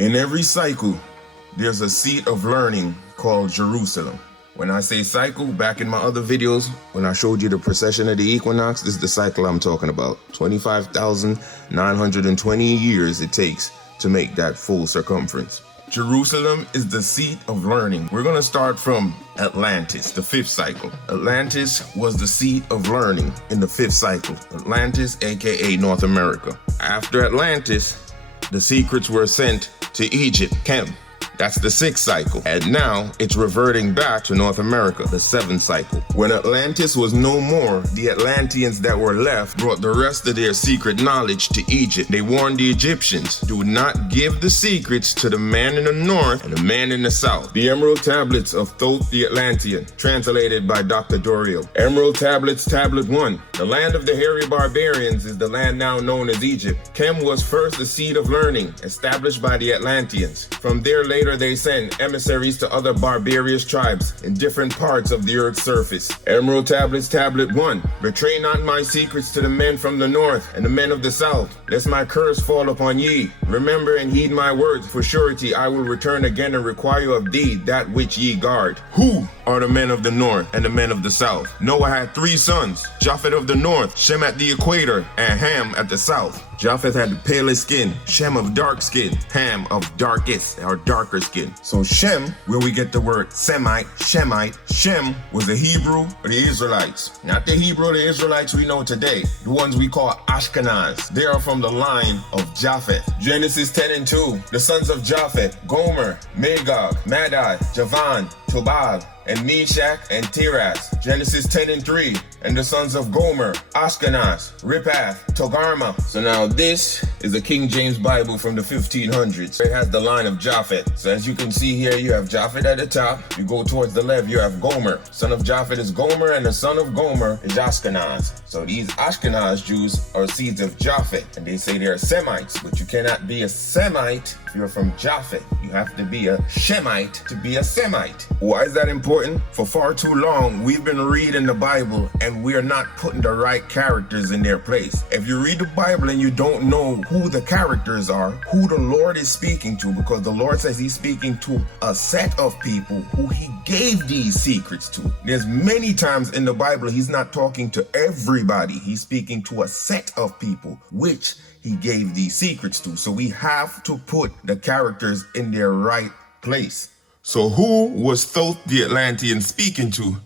In every cycle, there's a seat of learning called Jerusalem. When I say cycle, back in my other videos, when I showed you the precession of the equinox, this is the cycle I'm talking about. 25,920 years it takes to make that full circumference. Jerusalem is the seat of learning. We're going to start from Atlantis, the fifth cycle. Atlantis was the seat of learning in the fifth cycle. Atlantis, aka North America. After Atlantis, the secrets were sent to Egypt, Kem. That's the sixth cycle. And now it's reverting back to North America, the seventh cycle. When Atlantis was no more, the Atlanteans that were left brought the rest of their secret knowledge to Egypt. They warned the Egyptians, do not give the secrets to the man in the north and the man in the south. The Emerald Tablets of Thoth the Atlantean, translated by Dr. Dorio. Emerald Tablets, Tablet 1. The land of the hairy barbarians is the land now known as Egypt. Kem was first the seat of learning, established by the Atlanteans. From there later they send emissaries to other barbarous tribes in different parts of the earth's surface. Emerald Tablets, Tablet 1. Betray not my secrets to the men from the north and the men of the south, lest my curse fall upon ye. Remember and heed my words, for surety I will return again and require of thee that which ye guard. Who are the men of the north and the men of the south? Noah had 3 sons, Japheth of the north, Shem at the equator, and Ham at the south. Japheth had the palest skin, Shem of dark skin, Ham of darkest or darker skin. So Shem, where we get the word Semite, Shemite, Shem was the Hebrew of the Israelites. Not the Hebrew of the Israelites we know today, the ones we call Ashkenaz. They are from the line of Japheth. Genesis 10 and 2, the sons of Japheth, Gomer, Magog, Madai, Javan, Tubal, and Meshach and Tiras. Genesis 10 and 3, and the sons of Gomer, Ashkenaz, Ripath, Togarma. So now this is the King James Bible from the 1500s. It has the line of Japheth. So as you can see here, you have Japheth at the top. You go towards the left, you have Gomer. Son of Japheth is Gomer, and the son of Gomer is Ashkenaz. So these Ashkenaz Jews are seeds of Japheth, and they say they're Semites, but you cannot be a Semite if you're from Japheth. You have to be a Shemite to be a Semite. Why is that important? For far too long, we've been reading the Bible and we're not putting the right characters in their place. If you read the Bible and you don't know who the characters are, who the Lord is speaking to, because the Lord says he's speaking to a set of people who he gave these secrets to. There's many times in the Bible he's not talking to everybody. He's speaking to a set of people, which he gave these secrets to. So we have to put the characters in their right place. So who was Thoth the Atlantean speaking to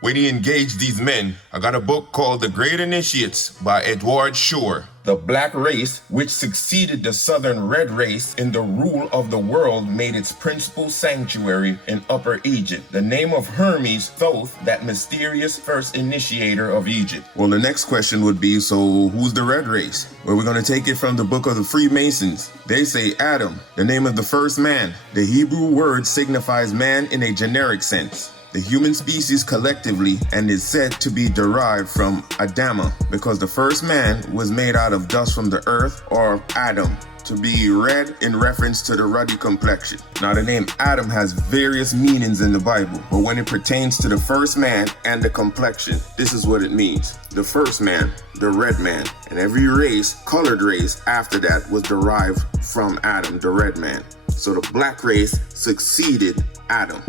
when he engaged these men? I got a book called The Great Initiates by Edward Shore. The black race, which succeeded the southern red race in the rule of the world, made its principal sanctuary in Upper Egypt. The name of Hermes, Thoth, that mysterious first initiator of Egypt. Well, the next question would be, so who's the red race? Well, we're going to take it from the book of the Freemasons. They say Adam, the name of the first man. The Hebrew word signifies man in a generic sense. The human species collectively, and is said to be derived from Adama, because the first man was made out of dust from the earth, or Adam, to be red in reference to the ruddy complexion. Now the name Adam has various meanings in the Bible, but when it pertains to the first man and the complexion, this is what it means. The first man, the red man, and every race, colored race after that was derived from Adam, the red man. So the black race succeeded Adam.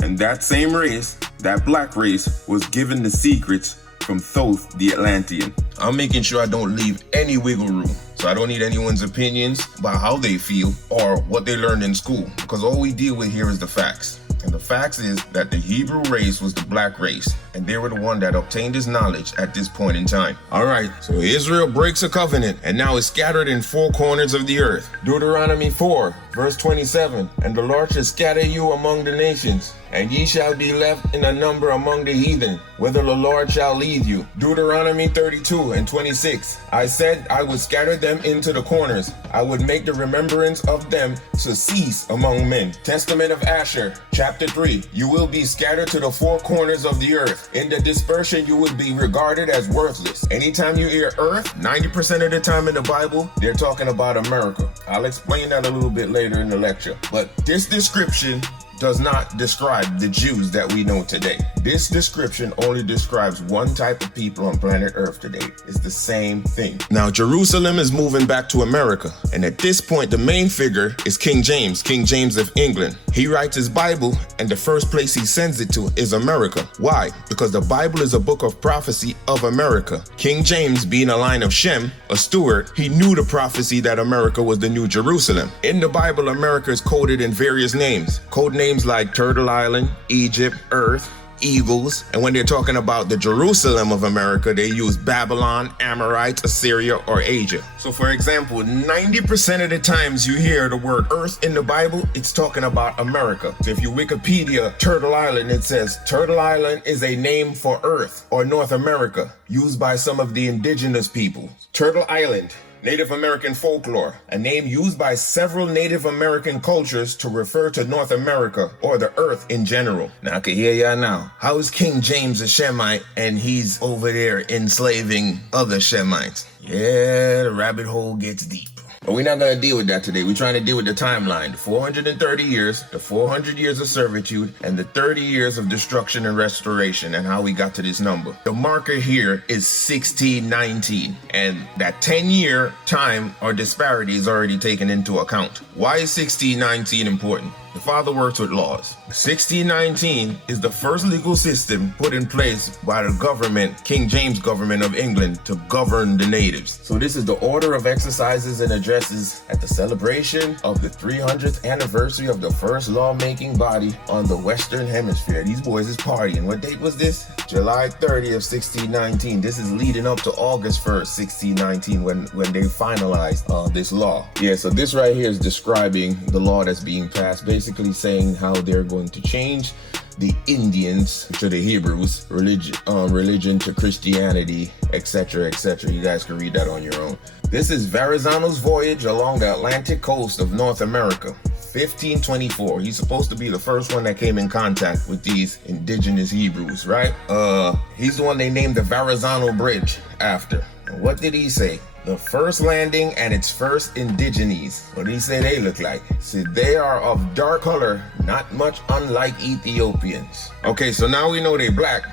And that same race, that black race, was given the secrets from Thoth the Atlantean. I'm making sure I don't leave any wiggle room. So I don't need anyone's opinions about how they feel or what they learned in school, because all we deal with here is the facts. And the facts is that the Hebrew race was the black race, and they were the one that obtained this knowledge at this point in time. All right, so Israel breaks a covenant and now is scattered in 4 corners of the earth. Deuteronomy 4, verse 27, and the Lord shall scatter you among the nations, and ye shall be left in a number among the heathen, whither the Lord shall lead you. Deuteronomy 32 and 26, I said I would scatter them into the corners. I would make the remembrance of them to cease among men. Testament of Asher, chapter 3, you will be scattered to the 4 corners of the earth. In the dispersion, you will be regarded as worthless. Anytime you hear earth, 90% of the time in the Bible, they're talking about America. I'll explain that a little bit later in the lecture. But this description does not describe the Jews that we know today. This description only describes one type of people on planet Earth today. It's the same thing. Now, Jerusalem is moving back to America, and at this point, the main figure is King James of England. He writes his Bible, and the first place he sends it to is America. Why? Because the Bible is a book of prophecy of America. King James, being a line of Shem, a steward, he knew the prophecy that America was the new Jerusalem. In the Bible, America is coded in various names. Code names like Turtle Island, Egypt, Earth, Eagles, and when they're talking about the Jerusalem of America, they use Babylon, Amorites, Assyria, or Asia. So for example, 90% of the times you hear the word Earth in the Bible, it's talking about America. So if you Wikipedia Turtle Island, it says Turtle Island is a name for Earth or North America, used by some of the indigenous people. Turtle Island, Native American folklore, a name used by several Native American cultures to refer to North America or the earth in general. Now I can hear y'all now. How is King James a Shemite and he's over there enslaving other Shemites? Yeah, the rabbit hole gets deep. But we're not going to deal with that today. We're trying to deal with the timeline, the 430 years, the 400 years of servitude, and the 30 years of destruction and restoration, and how we got to this number. The marker here is 1619, and that 10-year time or disparity is already taken into account. Why is 1619 important? The Father works with laws. 1619 is the first legal system put in place by the government, King James government of England, to govern the natives. So this is the order of exercises and addresses at the celebration of the 300th anniversary of the first lawmaking body on the Western Hemisphere. These boys is partying. What date was this? July 30th, 1619. This is leading up to August 1st, 1619, when they finalized this law. Yeah, so this right here is describing the law that's being passed, basically saying how they're going to change the Indians to the Hebrews, religion to Christianity, etc., etc. You guys can read that on your own. This is Verrazano's voyage along the Atlantic coast of North America. 1524. He's supposed to be the first one that came in contact with these indigenous Hebrews, right? He's the one they named the Verrazano Bridge after. And what did he say? The first landing and its first indigenes. What did he say they look like? He said they are of dark color, not much unlike Ethiopians. Okay, so now we know they're black,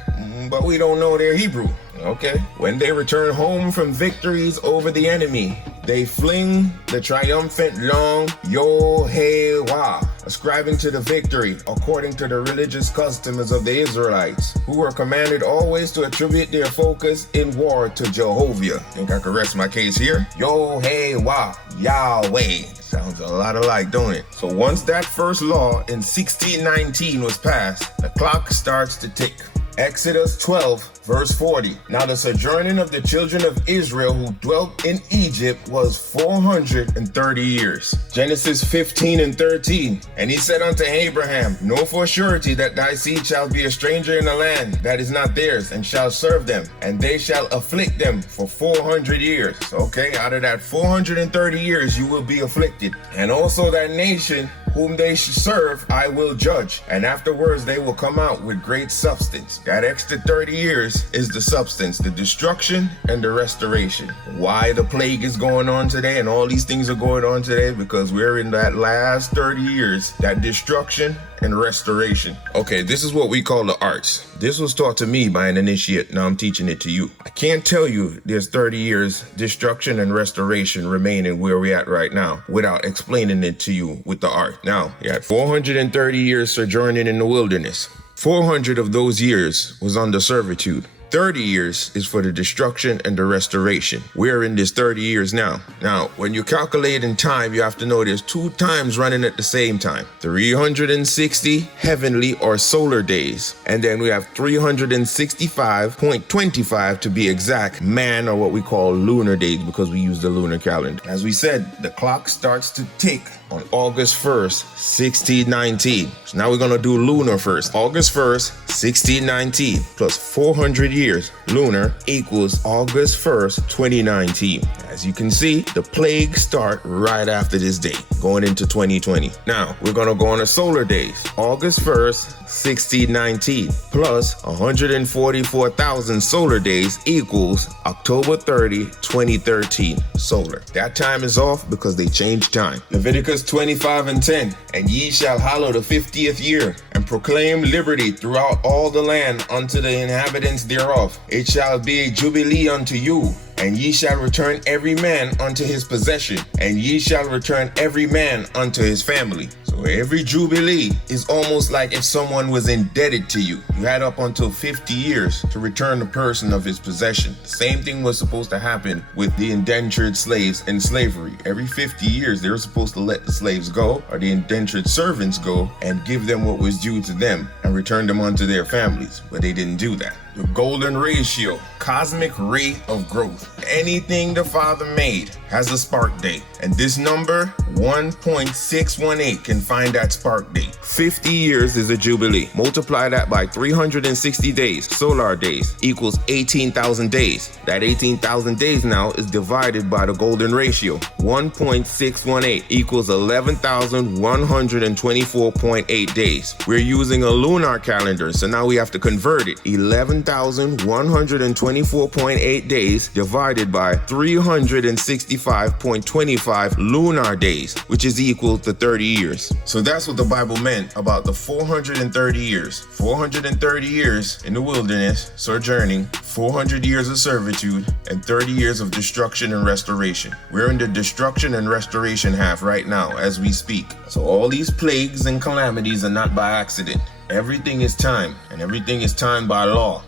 but we don't know they're Hebrew. Okay. When they return home from victories over the enemy, they fling the triumphant long Yo-Hey-Wah, ascribing to the victory according to the religious customs of the Israelites, who were commanded always to attribute their focus in war to Jehovah. Think I could rest my case here? Yo-Hey-Wah, Yahweh. Sounds a lot alike, don't it? So once that first law in 1619 was passed, the clock starts to tick. Exodus 12, verse 40. Now the sojourning of the children of Israel who dwelt in Egypt was 430 years. Genesis 15 and 13. And he said unto Abraham, know for surety that thy seed shall be a stranger in a land that is not theirs, and shall serve them, and they shall afflict them for 400 years. Okay, out of that 430 years you will be afflicted. And also that nation whom they should serve, I will judge. And afterwards they will come out with great substance. That extra 30 years is the substance, the destruction and the restoration. Why the plague is going on today and all these things are going on today? Because we're in that last 30 years, that destruction and restoration. Okay, this is what we call the arts. This was taught to me by an initiate. Now I'm teaching it to you. I can't tell you there's 30 years destruction and restoration remaining where we're at right now without explaining it to you with the art. Now, you had 430 years sojourning in the wilderness. 400 of those years was under servitude. 30 years is for the destruction and the restoration. We're in this 30 years now. Now, when you calculate in time, you have to know there's 2 times running at the same time. 360 heavenly or solar days. And then we have 365.25 to be exact, man, or what we call lunar days, because we use the lunar calendar. As we said, the clock starts to tick on August 1st, 1619. So now we're going to do lunar first. August 1st, 1619 plus 400 years lunar equals August 1st, 2019. As you can see, the plague start right after this date, going into 2020. Now, we're going to go on the solar days. August 1st, 1619 plus 144,000 solar days equals October 30, 2013 solar. That time is off because they changed time. Leviticus Leviticus 25:10, and ye shall hallow the 50th year, and proclaim liberty throughout all the land unto the inhabitants thereof. It shall be a jubilee unto you, and ye shall return every man unto his possession, and ye shall return every man unto his family. So every jubilee is almost like if someone was indebted to you. You had up until 50 years to return the person of his possession. The same thing was supposed to happen with the indentured slaves in slavery. Every 50 years, they were supposed to let the slaves go, or the indentured servants go, and give them what was due to them and return them unto their families. But they didn't do that. The golden ratio, cosmic rate of growth. Anything the Father made has a spark date. And this number, 1.618, can find that spark date. 50 years is a jubilee. Multiply that by 360 days, solar days, equals 18,000 days. That 18,000 days now is divided by the golden ratio. 1.618 equals 11,124.8 days. We're using a lunar calendar, so now we have to convert it. 11,124.8 days divided by 365.25 lunar days, which is equal to 30 years. So that's what the Bible meant about the 430 years. 430 years in the wilderness, sojourning, 400 years of servitude, and 30 years of destruction and restoration. We're in the destruction and restoration half right now as we speak. So all these plagues and calamities are not by accident. Everything is timed, and everything is timed by law.